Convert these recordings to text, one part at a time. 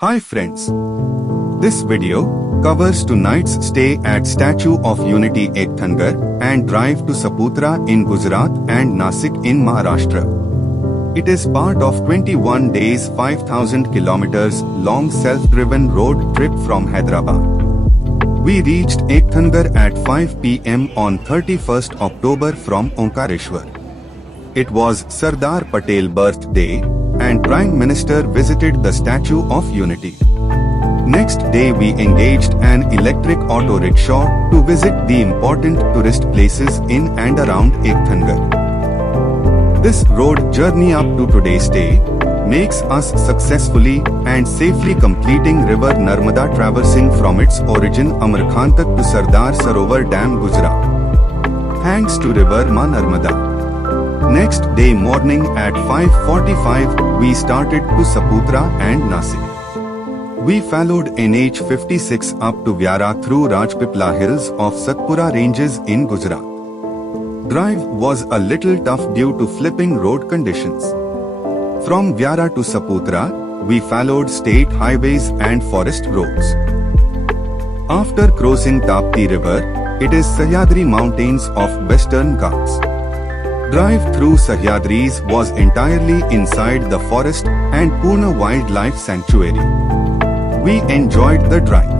Hi friends. This video covers tonight's stay at Statue of Unity Ektanagar and drive to Saputara in Gujrat and Nasik in Maharashtra. It is part of 21 days 5,000 kilometers long self-driven road trip from Hyderabad. We reached Ektanagar at 5 p.m. on 31st October from Omkareshwar. It was Sardar Patel's birthday and Prime Minister visited the Statue of Unity. Next day we engaged an electric auto rickshaw to visit the important tourist places in and around Ektanagar. This road journey up to today's day makes us successfully and safely completing river Narmada traversing from its origin Amarkantak to Sardar Sarovar Dam Gujrat. Thanks to river Ma Narmada. Next day morning at 5:45 we started to Saputara and Nasik. We followed NH 56 up to Vyara through Rajpipla hills of Satpura ranges in Gujarat. Drive was a little tough due to flipping road conditions. From Vyara to Saputara, we followed state highways and forest roads. After crossing Tapti river, it is Sahyadri mountains of Western Ghats. Drive through Sahyadris was entirely inside the forest and Purna Wildlife Sanctuary. We enjoyed the drive.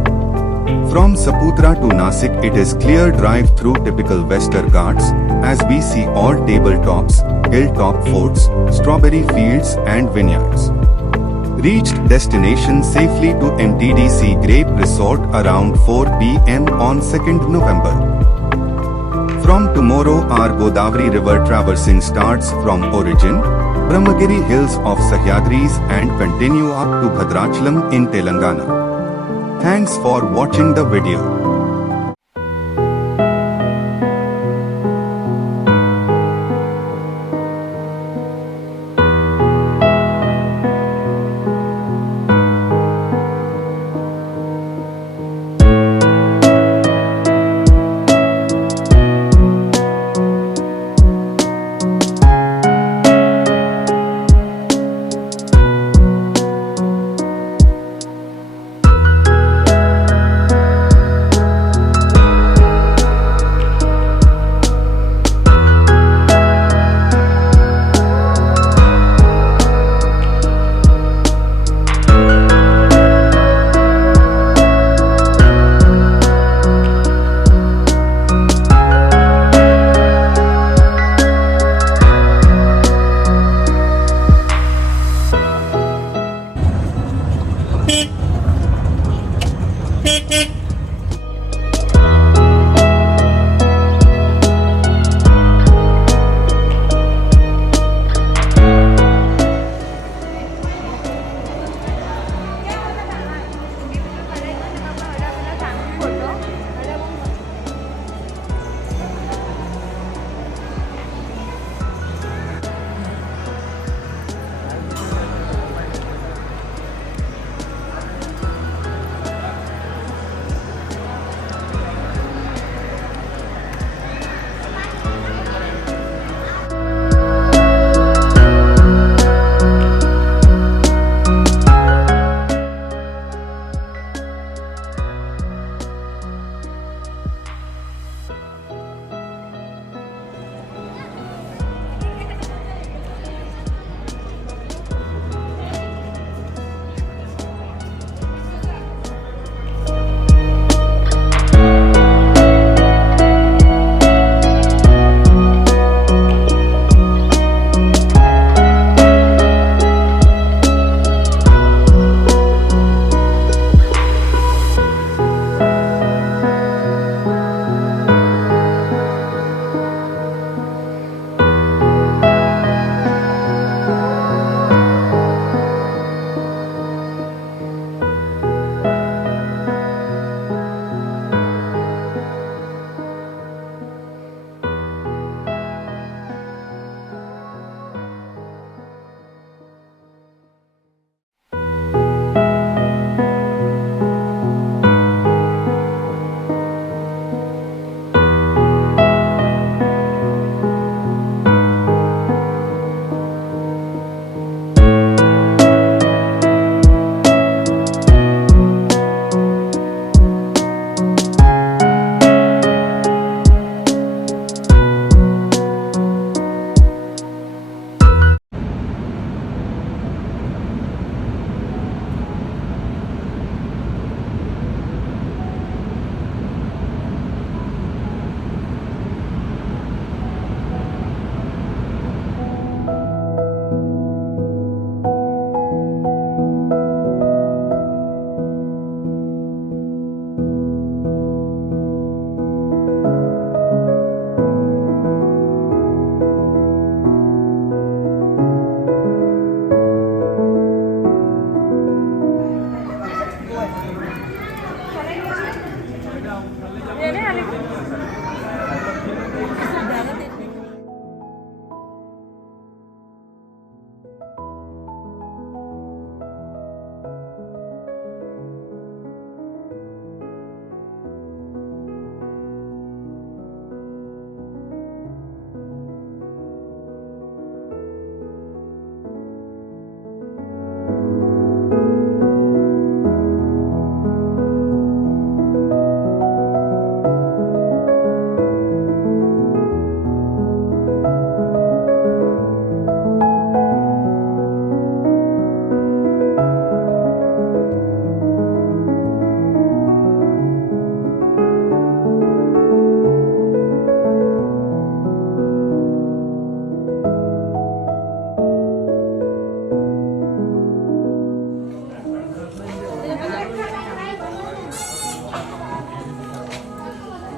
From Saputara to Nasik it is clear drive through typical Western Ghats as we see all tabletops, hilltop forts, strawberry fields and vineyards. Reached destination safely to MTDC Grape Resort around 4 p.m. on 2nd November. From tomorrow our Godavari river traversing starts from origin, Brahmagiri hills of Sahyadris and continue up to Bhadrachalam in Telangana. Thanks for watching the video.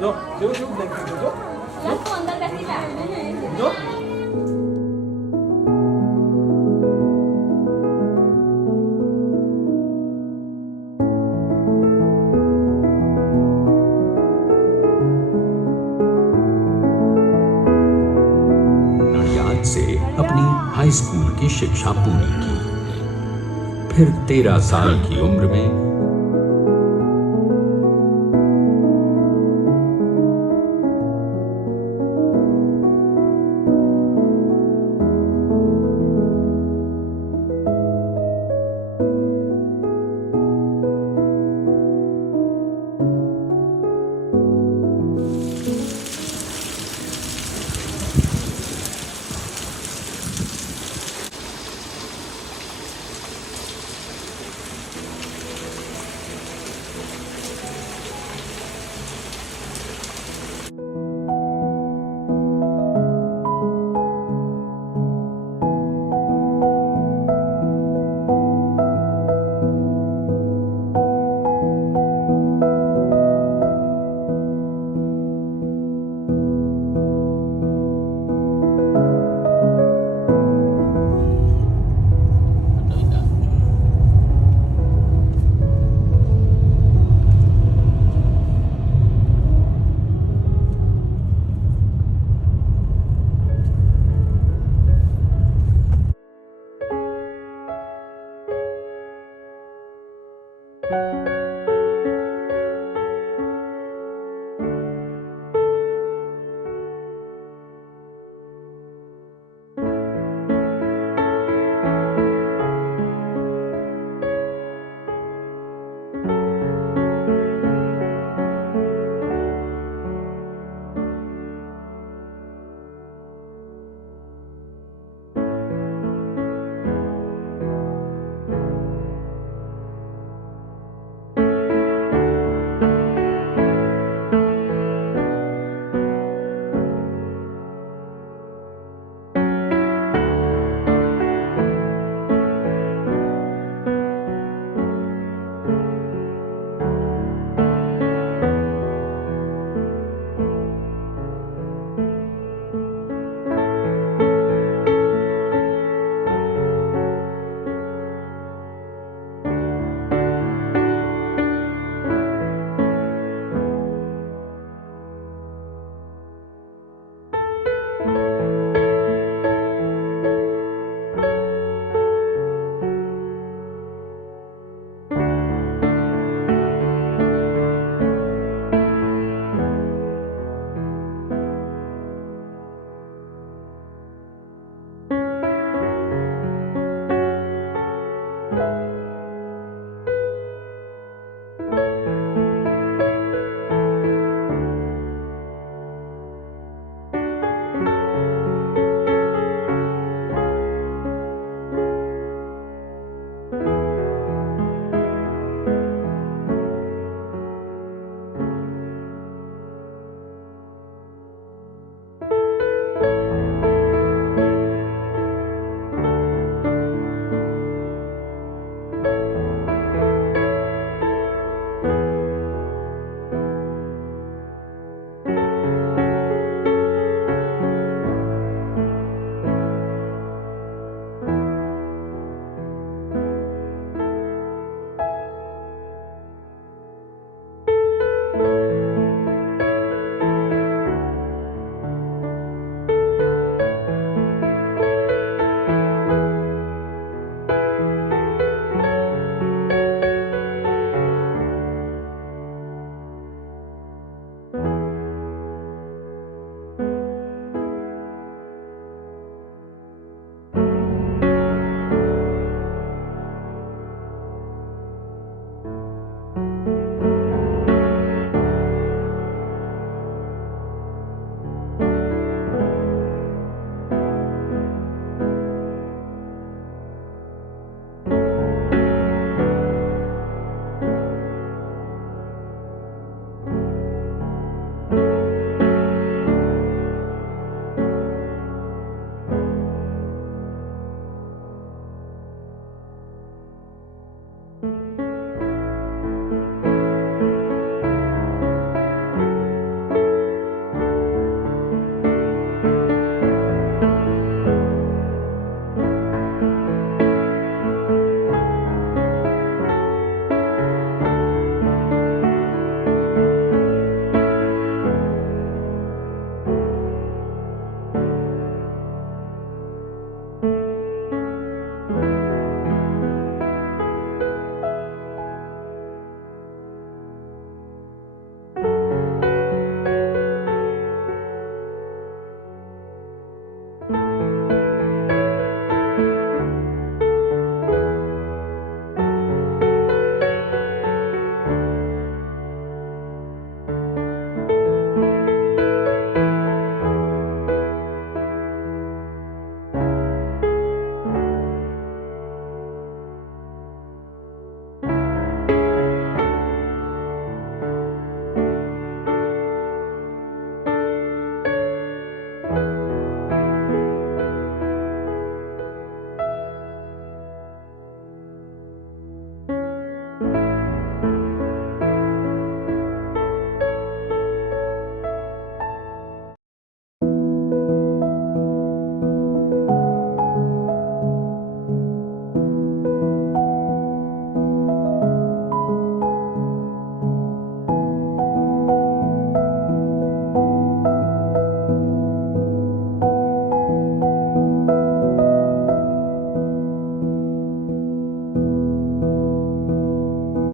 जो जो जो जो तो अंदर कैसे जा जो नडियाद से अपनी हाई स्कूल की शिक्षा पूरी की। फिर 13 साल की उम्र में